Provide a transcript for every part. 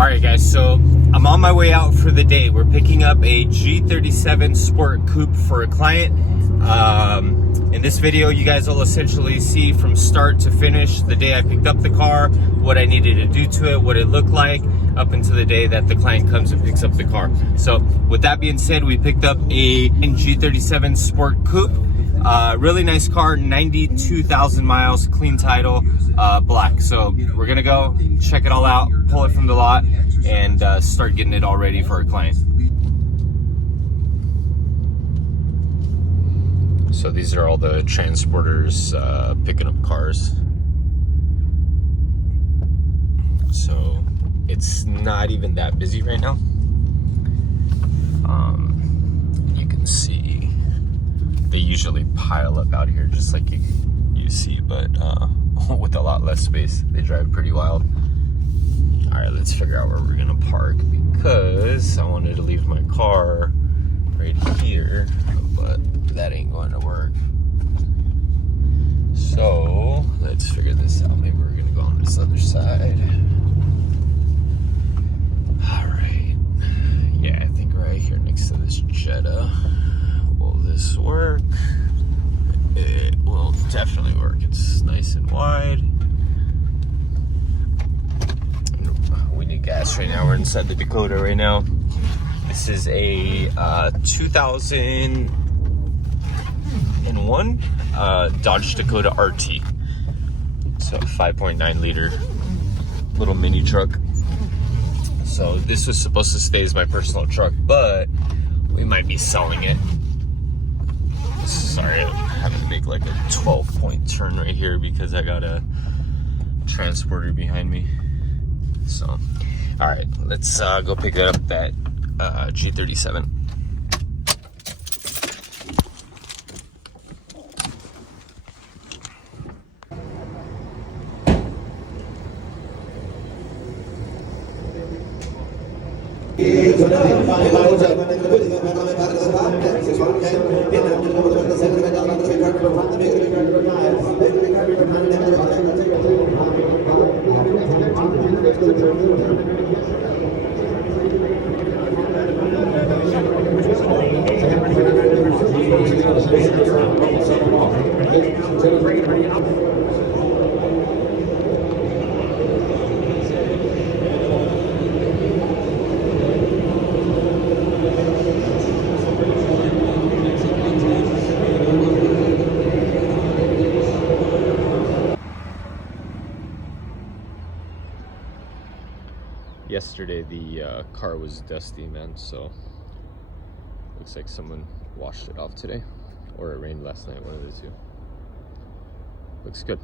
Alright guys, so I'm on my way out for the day. We're picking up a G37 Sport Coupe for a client. In this video, you guys will essentially see from start to finish the day I picked up the car, what I needed to do to it, what it looked like, up until the day that the client comes and picks up the car. So with that being said, we picked up a G37 Sport Coupe. Really nice car, 92,000 miles, clean title, black. So we're gonna go check it all out, pull it from the lot, and start getting it all ready for our client. So these are all the transporters picking up cars. So it's not even that busy right now. You can see they usually pile up out here just like you see, but with a lot less space. They drive pretty wild. All right, let's figure out where we're gonna park, because I wanted to leave my car right here, but that ain't going to work. So let's figure this out. Maybe we're gonna go on this other side. All right, yeah, I think right here next to this Jetta. Will this work? It will definitely work. It's nice and wide. We need gas right now. We're inside the Dakota right now. This is a 2001 Dodge Dakota RT. So 5.9 liter little mini truck. So this was supposed to stay as my personal truck, but we might be selling it. Sorry, I'm having to make like a 12-point turn right here because I got a transporter behind me. So, all right, let's go pick up that G37. Yesterday the car was dusty, man, so looks like someone washed it off today, or it rained last night, one of the two. Looks good.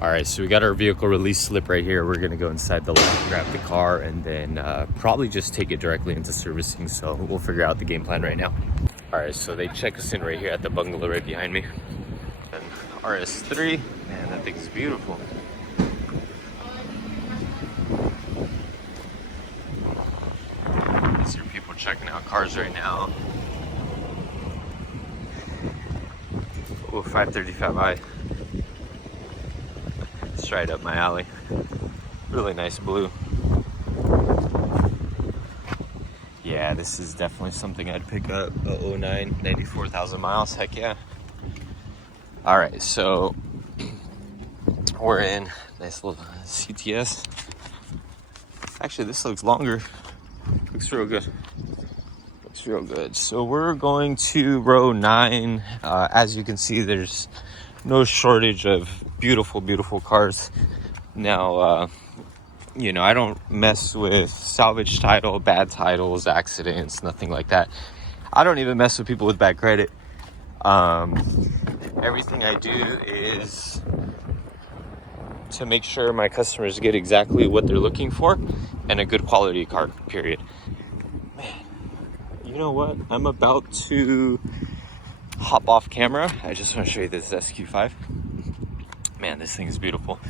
Alright, so we got our vehicle release slip right here. We're gonna go inside the lot, grab the car, and then probably just take it directly into servicing. So we'll figure out the game plan right now. Alright, so they check us in right here at the bungalow right behind me. And RS3, man, that thing is beautiful. These are people checking out cars right now. Oh, 535i. It's right up my alley. Really nice blue. Yeah, this is definitely something I'd pick up. A 09, 94,000 miles, heck yeah. All right, so We're in nice little CTS. Actually, this looks longer. Looks real good. Looks real good. So we're going to row 9. As you can see, there's no shortage of beautiful, beautiful cars. Now, you know, I don't mess with salvage title, bad titles, accidents, nothing like that. I don't even mess with people with bad credit. Everything I do is to make sure my customers get exactly what they're looking for and a good quality car, period. Man, you know what? I'm about to hop off camera. I just want to show you this SQ5. Man, this thing is beautiful.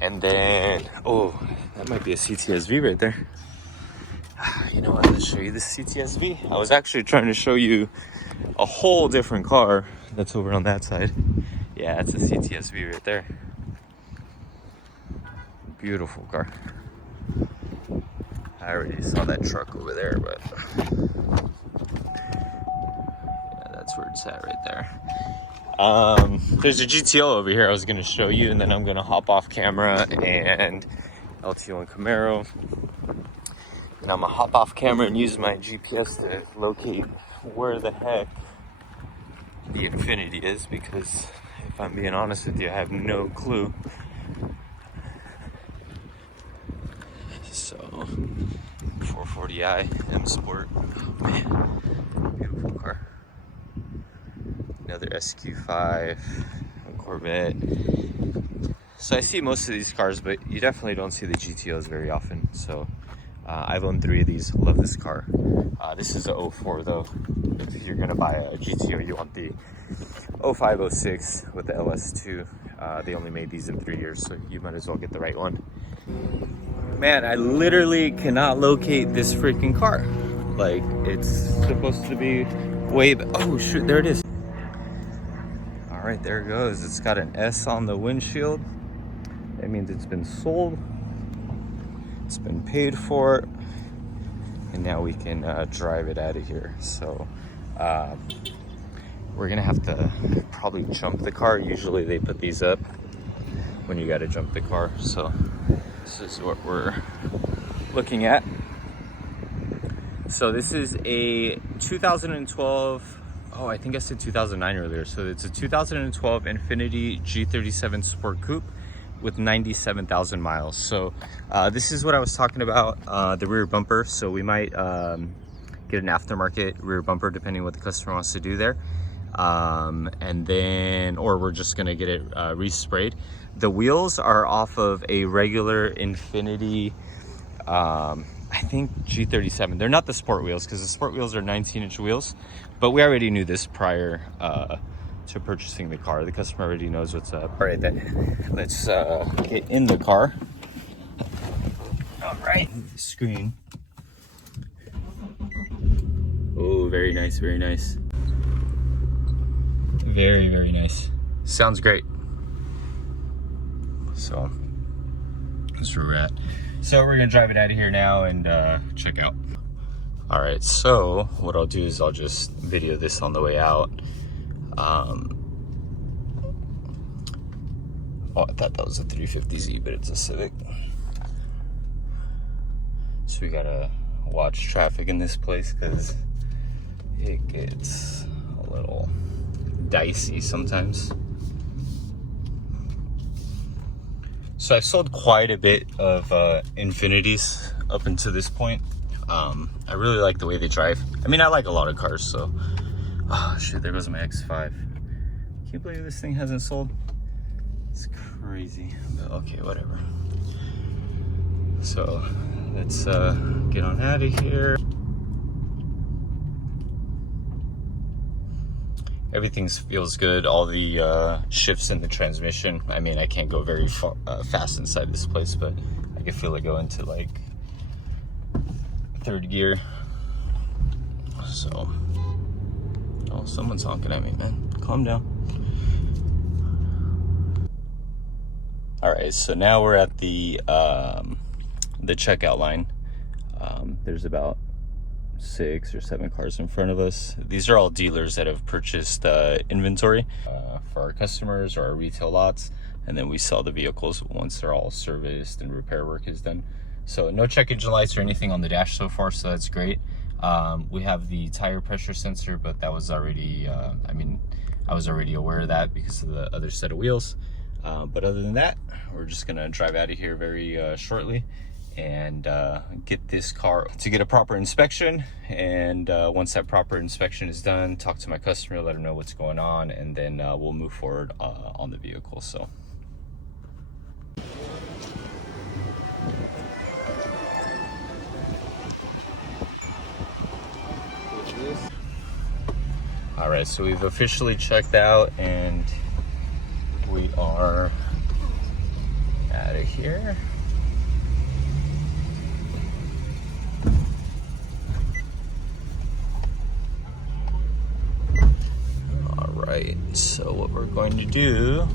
And then, oh, that might be a CTSV right there. You know what? Let's show you this CTSV. I was actually trying to show you a whole different car that's over on that side. Yeah, it's a CTSV right there. Beautiful car. I already saw that truck over there, but yeah, that's where it's at right there. There's a GTO over here I was going to show you, and then I'm going to hop off camera and LT1 Camaro. And I'm going to hop off camera and use my GPS to locate where the heck the Infiniti is, because if I'm being honest with you, I have no clue. So, 440i M Sport. Oh man, beautiful car. Another SQ5, a Corvette. So I see most of these cars, but you definitely don't see the GTOs very often. So I've owned 3 of these. Love this car. This is a 04 though. If you're gonna buy a GTO, you want the 05, 06 with the LS2. They only made these in 3 years, so you might as well get the right one. Man, I literally cannot locate this freaking car. Like, it's supposed to be way oh shoot, there it is. All right, there it goes. It's got an S on the windshield. That means it's been sold. It's been paid for. And now we can drive it out of here. So we're gonna have to probably jump the car. Usually they put these up when you gotta jump the car. So this is what we're looking at. So this is a 2012, oh, I think I said 2009 earlier. So it's a 2012 Infiniti G37 Sport Coupe with 97,000 miles. So this is what I was talking about, the rear bumper. So we might get an aftermarket rear bumper depending what the customer wants to do there. And then, or we're just gonna get it resprayed. The wheels are off of a regular Infiniti, I think G37. They're not the sport wheels, because the sport wheels are 19-inch wheels, but we already knew this prior to purchasing the car. The customer already knows what's up. All right, then let's get in the car. All right, screen. Oh, very nice, very nice. Very, very nice. Sounds great. So that's where we're at. So we're gonna drive it out of here now and check out. All right, so what I'll do is I'll just video this on the way out. Oh, I thought that was a 350Z, but it's a Civic. So we gotta watch traffic in this place because it gets a little dicey sometimes. So I've sold quite a bit of Infinitis up until this point. I really like the way they drive. I mean, I like a lot of cars, so. Oh shit, there goes my X5. Can you believe this thing hasn't sold? It's crazy, but okay, whatever. So let's get on out of here. Everything feels good. All the shifts in the transmission. I mean, I can't go very fast inside this place, but I can feel it go into like 3rd gear. So, oh, someone's honking at me, man. Calm down. All right, so now we're at the checkout line. There's about 6 or 7 cars in front of us. These are all dealers that have purchased inventory for our customers or our retail lots. and then we sell the vehicles once they're all serviced and repair work is done. So no check engine lights or anything on the dash so far, so that's great. We have the tire pressure sensor, but that was already, I was already aware of that because of the other set of wheels. But other than that, we're just gonna drive out of here very shortly and get this car to get a proper inspection. And once that proper inspection is done, talk to my customer, let them know what's going on, and then we'll move forward on the vehicle. So. All right, so we've officially checked out and we are out of here. All right, so what we're going to do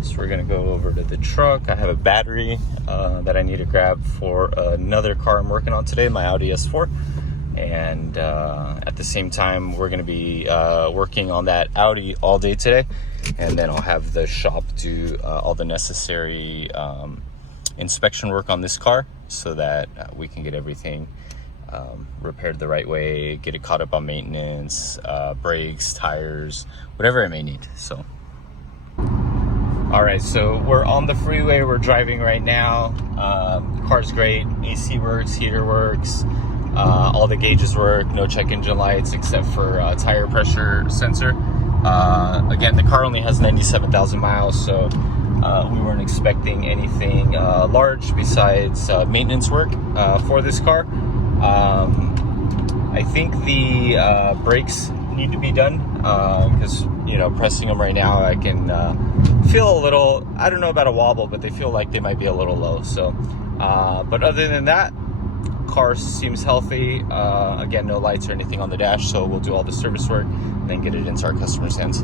is we're gonna go over to the truck. I have a battery that I need to grab for another car I'm working on today, my Audi S4. And at the same time, we're going to be working on that Audi all day today, and then I'll have the shop do all the necessary inspection work on this car so that we can get everything repaired the right way, get it caught up on maintenance, brakes, tires, whatever I may need. So all right, so we're on the freeway, we're driving right now. The car's great, AC works, heater works, all the gauges work, no check engine lights except for tire pressure sensor. Again, the car only has 97,000 miles, so we weren't expecting anything large besides maintenance work for this car. I think the brakes need to be done because, you know, pressing them right now, I can feel a little, I don't know about a wobble, but they feel like they might be a little low. So, but other than that, car seems healthy. Again, no lights or anything on the dash, so we'll do all the service work and then get it into our customers' hands.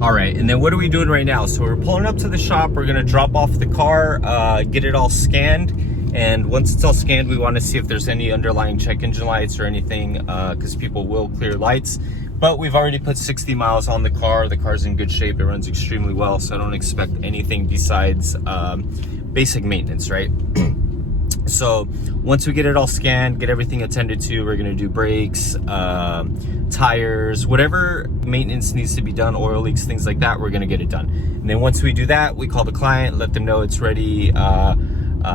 All right, and then what are we doing right now? So we're pulling up to the shop, we're gonna drop off the car, get it all scanned, and once it's all scanned, we wanna see if there's any underlying check engine lights or anything, because people will clear lights. But we've already put 60 miles on the car. The car's in good shape, it runs extremely well, so I don't expect anything besides basic maintenance, right? So once we get it all scanned, get everything attended to, we're gonna do brakes, tires, whatever maintenance needs to be done, oil leaks, things like that, we're gonna get it done. And then once we do that, we call the client, let them know it's ready to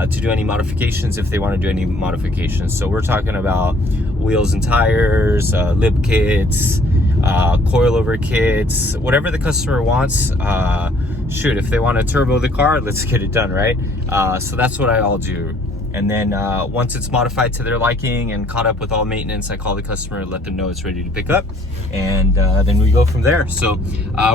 do any modifications if they wanna do any modifications. So we're talking about wheels and tires, lip kits, coilover kits, whatever the customer wants. Shoot, if they want to turbo the car, let's get it done, right? So that's what I all do. And then once it's modified to their liking and caught up with all maintenance, I call the customer, let them know it's ready to pick up, and then we go from there. So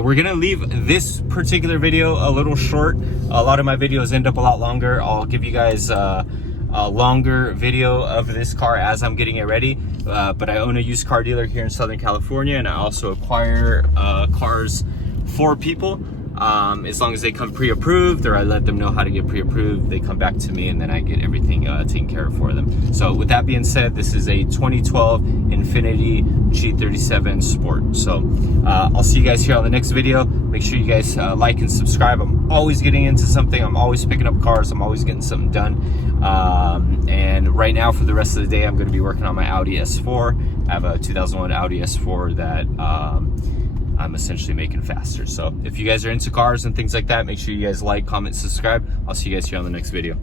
we're gonna leave this particular video a little short. A lot of my videos end up a lot longer. I'll give you guys a longer video of this car as I'm getting it ready. But I own a used car dealer here in Southern California, and I also acquire cars for people. As long as they come pre-approved, or I let them know how to get pre-approved, they come back to me and then I get everything taken care of for them. So with that being said, this is a 2012 Infiniti G37 Sport. So I'll see you guys here on the next video. Make sure you guys like and subscribe. I'm always getting into something. I'm always picking up cars. I'm always getting something done. And right now for the rest of the day, I'm going to be working on my Audi S4. I have a 2001 Audi S4 that I'm essentially making faster. So if you guys are into cars and things like that, make sure you guys like, comment, subscribe. I'll see you guys here on the next video.